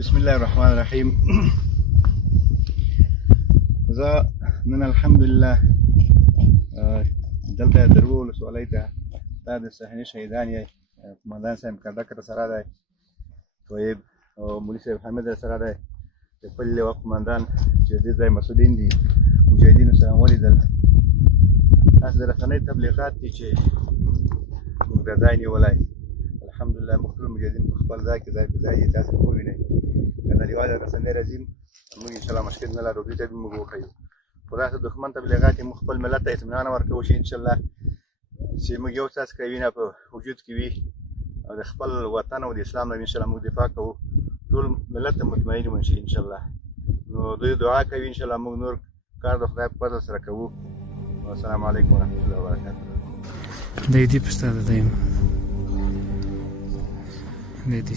بسم الله الرحمن الرحیم. زه نن الحمدلله دلته درو ولسوالۍ ته دا د صحنې شهیدان یې قمندان صاحب کردک سره دی، طیب او مولوي صاحب حامد سره دی، د پل لواء قمندان چې دې ځای مسؤلین دي مجاهدینو سره ولیدل. تاسو د رسنۍ تبلیغات دي چې موږ دا ځای نیولی. الحمدلله موږ ټول مجاهدین په خپل ځای کې ځای په ځای دي، تاسو هم ووینئ. که نړیواله رسنۍ راځي موږ انشاءالله مشکل نه لرو، دوی ته به موږ وښیو. خو داسې دښمن تبلیغات یې موږ خپل ملت ته اطمینان ورکوو چې انشاءالله چې موږ یو څاڅکی وینه په وجود کې وي او د خپل وطن او د اسلام نه انشاءالله موږ دفاع کوو، ټول ملت ته مطمئن ونشي انشاءالله. نو دوی دعا کوي انشاءالله موږ نور کار د خدای په فضل سره کوو. السلام علیکم ورحمة الله وبرکاته. Dei di per strada, dai. Vedi,